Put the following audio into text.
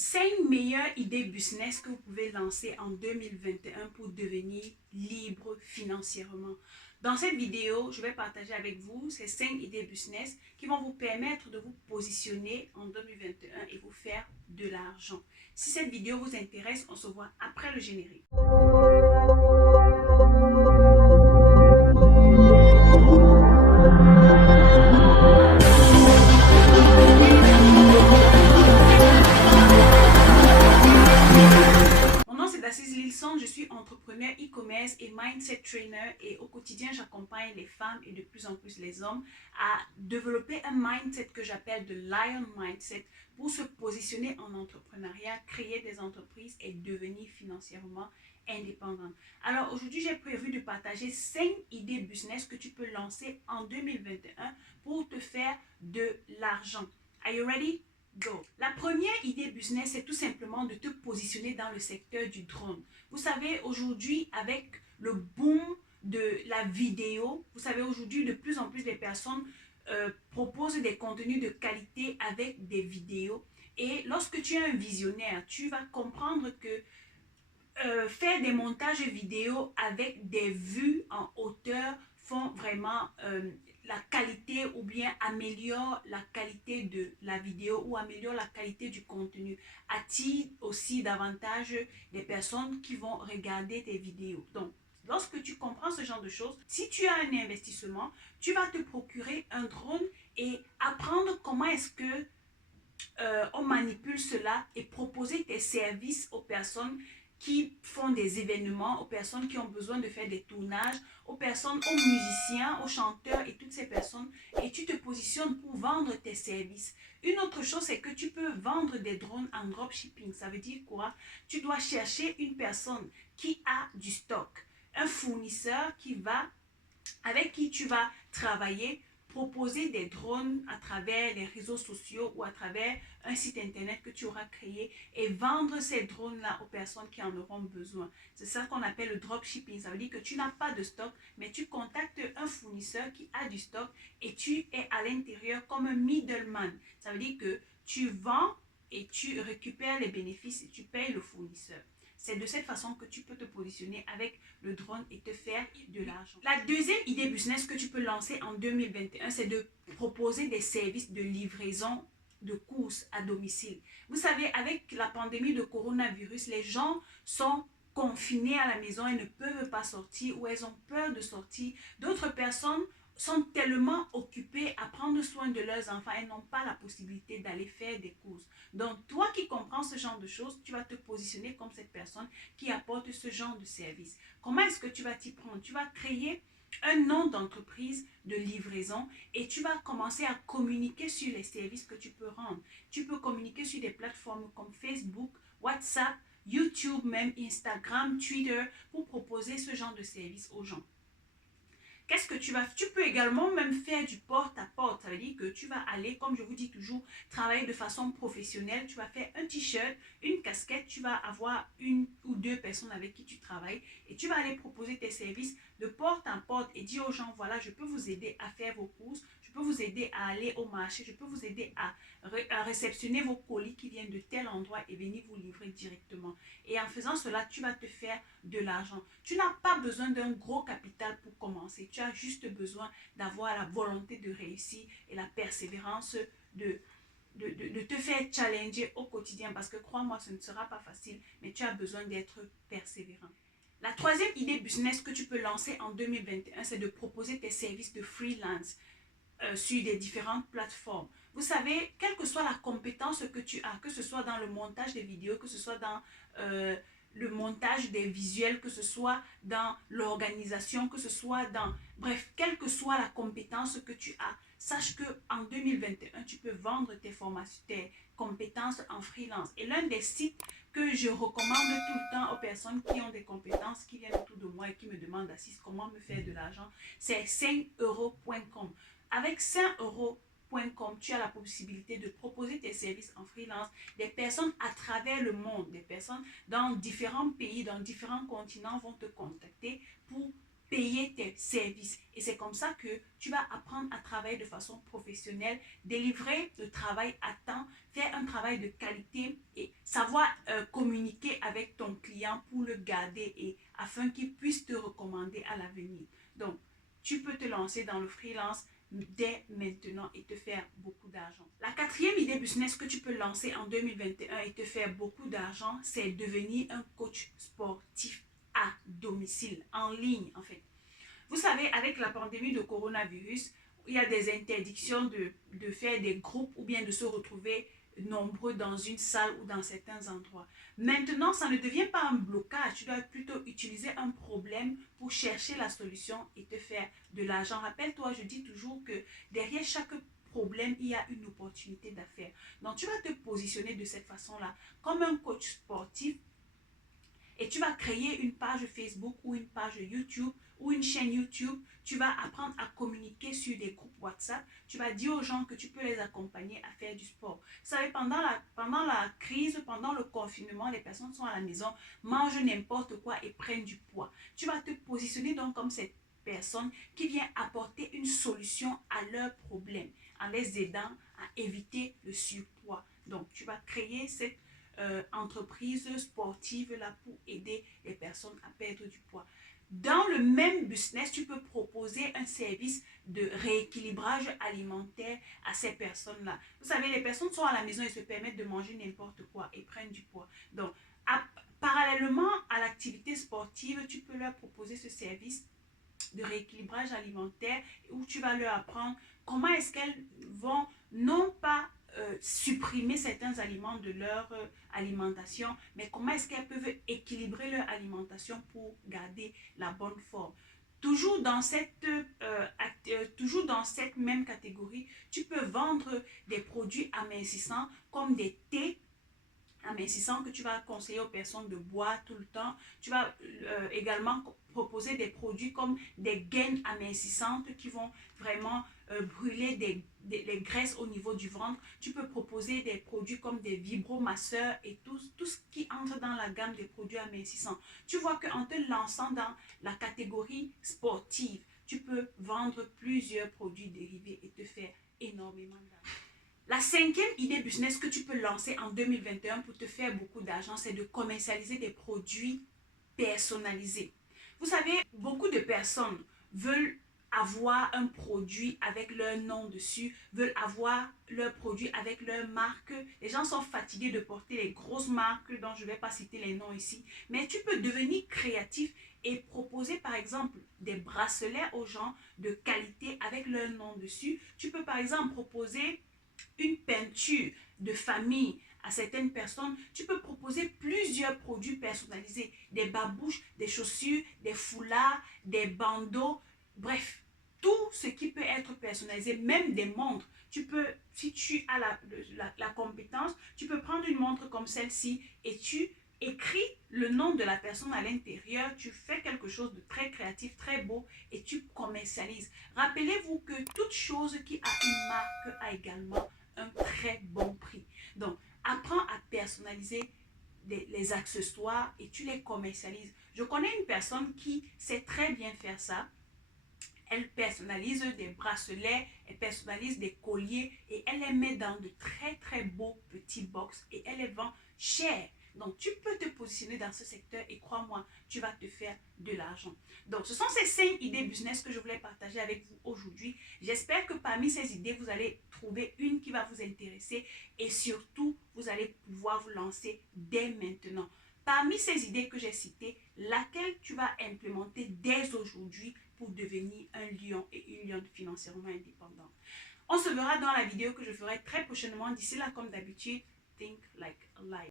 5 meilleures idées business que vous pouvez lancer en 2021 pour devenir libre financièrement. Dans cette vidéo, je vais partager avec vous ces 5 idées business qui vont vous permettre de vous positionner en 2021 et vous faire de l'argent. Si cette vidéo vous intéresse, on se voit après le générique. Je suis entrepreneur e-commerce et mindset trainer et au quotidien, j'accompagne les femmes et de plus en plus les hommes à développer un mindset que j'appelle de Lion Mindset pour se positionner en entrepreneuriat, créer des entreprises et devenir financièrement indépendante. Alors aujourd'hui, j'ai prévu de partager 5 idées business que tu peux lancer en 2021 pour te faire de l'argent. Are you ready? Go. La première idée business, c'est tout simplement de te positionner dans le secteur du drone. Vous savez, aujourd'hui, avec le boom de la vidéo, vous savez, aujourd'hui, de plus en plus de personnes proposent des contenus de qualité avec des vidéos. Et lorsque tu es un visionnaire, tu vas comprendre que faire des montages vidéo avec des vues en hauteur font vraiment la qualité ou bien améliore la qualité de la vidéo ou améliore la qualité du contenu, attire aussi davantage des personnes qui vont regarder tes vidéos. Donc, lorsque tu comprends ce genre de choses, si tu as un investissement, tu vas te procurer un drone et apprendre comment est-ce que on manipule cela et proposer tes services aux personnes qui font des événements, aux personnes qui ont besoin de faire des tournages, aux personnes, aux musiciens, aux chanteurs et toutes ces personnes. Et tu te positionnes pour vendre tes services. Une autre chose, c'est que tu peux vendre des drones en dropshipping. Ça veut dire quoi? Tu dois chercher une personne qui a du stock, un fournisseur avec qui tu vas travailler, proposer des drones à travers les réseaux sociaux ou à travers un site internet que tu auras créé et vendre ces drones-là aux personnes qui en auront besoin. C'est ça qu'on appelle le dropshipping. Ça veut dire que tu n'as pas de stock, mais tu contactes un fournisseur qui a du stock et tu es à l'intérieur comme un middleman. Ça veut dire que tu vends et tu récupères les bénéfices et tu payes le fournisseur. C'est de cette façon que tu peux te positionner avec le drone et te faire de l'argent. La deuxième idée business que tu peux lancer en 2021, c'est de proposer des services de livraison de courses à domicile. Vous savez, avec la pandémie de coronavirus, les gens sont confinés à la maison et ne peuvent pas sortir ou elles ont peur de sortir. D'autres personnes sont tellement occupées à prendre soin de leurs enfants, elles n'ont pas la possibilité d'aller faire des courses. Donc, toi qui comprends ce genre de choses, tu vas te positionner comme cette personne qui apporte ce genre de service. Comment est-ce que tu vas t'y prendre? Tu vas créer un nom d'entreprise de livraison et tu vas commencer à communiquer sur les services que tu peux rendre. Tu peux communiquer sur des plateformes comme Facebook, WhatsApp, YouTube, même Instagram, Twitter pour proposer ce genre de service aux gens. Qu'est-ce que tu vas faire? Tu peux également même faire du porte-à-porte. Ça veut dire que tu vas aller, comme je vous dis toujours, travailler de façon professionnelle. Tu vas faire un t-shirt, une casquette. Tu vas avoir une ou deux personnes avec qui tu travailles. Et tu vas aller proposer tes services de porte-à-porte et dire aux gens, voilà, je peux vous aider à faire vos courses. Je peux vous aider à aller au marché. Je peux vous aider à réceptionner vos colis qui viennent de tel endroit et venir vous livrer directement. Et en faisant cela, tu vas te faire de l'argent. Tu n'as pas besoin d'un gros capital pour commencer. Tu as juste besoin d'avoir la volonté de réussir et la persévérance de te faire challenger au quotidien. Parce que crois-moi, ce ne sera pas facile, mais tu as besoin d'être persévérant. La troisième idée business que tu peux lancer en 2021, c'est de proposer tes services de freelance sur des différentes plateformes. Vous savez, quelle que soit la compétence que tu as, que ce soit dans le montage des vidéos, que ce soit dans le montage des visuels, que ce soit dans l'organisation, que ce soit dans... Bref, quelle que soit la compétence que tu as, sache qu'en 2021, tu peux vendre tes formations, tes compétences en freelance. Et l'un des sites que je recommande tout le temps aux personnes qui ont des compétences, qui viennent autour de moi et qui me demandent Assis, comment me faire de l'argent, c'est 5euros.com. Avec 5euros.com, tu as la possibilité de proposer tes services en freelance. Des personnes à travers le monde, des personnes dans différents pays, dans différents continents vont te contacter pour payer tes services. Et c'est comme ça que tu vas apprendre à travailler de façon professionnelle, délivrer le travail à temps, faire un travail de qualité. Et savoir communiquer avec ton client pour le garder et afin qu'il puisse te recommander à l'avenir. Donc, tu peux te lancer dans le freelance dès maintenant et te faire beaucoup d'argent. La quatrième idée business que tu peux lancer en 2021 et te faire beaucoup d'argent, c'est devenir un coach sportif à domicile, en ligne en fait. Vous savez, avec la pandémie de coronavirus, il y a des interdictions de faire des groupes ou bien de se retrouver nombreux dans une salle ou dans certains endroits. Maintenant, ça ne devient pas un blocage. Tu dois plutôt utiliser un problème pour chercher la solution et te faire de l'argent. Rappelle-toi, je dis toujours que derrière chaque problème, il y a une opportunité d'affaires. Donc, tu vas te positionner de cette façon-là comme un coach sportif et tu vas créer une page Facebook ou une page YouTube ou une chaîne YouTube. Tu vas apprendre à communiquer sur des groupes WhatsApp. Tu vas dire aux gens que tu peux les accompagner à faire du sport. Vous savez, pendant la crise, pendant le confinement, les personnes sont à la maison, mangent n'importe quoi et prennent du poids. Tu vas te positionner donc comme cette personne qui vient apporter une solution à leurs problèmes en les aidant à éviter le surpoids. Donc, tu vas créer cette entreprise sportive là pour aider les personnes à perdre du poids. Dans le même business, tu peux proposer un service de rééquilibrage alimentaire à ces personnes-là. Vous savez, les personnes sont à la maison et se permettent de manger n'importe quoi et prennent du poids. Donc, parallèlement à l'activité sportive, tu peux leur proposer ce service de rééquilibrage alimentaire où tu vas leur apprendre comment est-ce qu'elles vont non pas supprimer certains aliments de leur alimentation, mais comment est-ce qu'elles peuvent équilibrer leur alimentation pour garder la bonne forme. Toujours dans cette même catégorie, tu peux vendre des produits amincissants comme des thés amincissant que tu vas conseiller aux personnes de boire tout le temps. Tu vas également proposer des produits comme des gaines amincissantes qui vont vraiment brûler les graisses au niveau du ventre. Tu peux proposer des produits comme des vibromasseurs et tout ce qui entre dans la gamme des produits amincissants. Tu vois qu'en te lançant dans la catégorie sportive, tu peux vendre plusieurs produits dérivés et te faire énormément d'argent. La cinquième idée business que tu peux lancer en 2021 pour te faire beaucoup d'argent, c'est de commercialiser des produits personnalisés. Vous savez, beaucoup de personnes veulent avoir un produit avec leur nom dessus, veulent avoir leur produit avec leur marque. Les gens sont fatigués de porter les grosses marques dont je ne vais pas citer les noms ici. Mais tu peux devenir créatif et proposer par exemple des bracelets aux gens de qualité avec leur nom dessus. Tu peux par exemple proposer une peinture de famille à certaines personnes. Tu peux proposer plusieurs produits personnalisés, des babouches, des chaussures, des foulards, des bandeaux, bref, tout ce qui peut être personnalisé, même des montres. Tu peux, si tu as la compétence, tu peux prendre une montre comme celle-ci et tu écris le nom de la personne à l'intérieur, tu fais quelque chose de très créatif, très beau et tu commercialises. Rappelez-vous que toute chose qui a une marque a également un très bon prix. Donc, apprends à personnaliser les accessoires et tu les commercialises. Je connais une personne qui sait très bien faire ça. Elle personnalise des bracelets, elle personnalise des colliers et elle les met dans de très très beaux petits box et elle les vend cher. Donc, tu peux te positionner dans ce secteur et crois-moi, tu vas te faire de l'argent. Donc, ce sont ces 5 idées business que je voulais partager avec vous aujourd'hui. J'espère que parmi ces idées, vous allez trouver une qui va vous intéresser et surtout, vous allez pouvoir vous lancer dès maintenant. Parmi ces idées que j'ai citées, laquelle tu vas implémenter dès aujourd'hui pour devenir un lion et une lionne financièrement indépendante. On se verra dans la vidéo que je ferai très prochainement. D'ici là, comme d'habitude, think like a lion.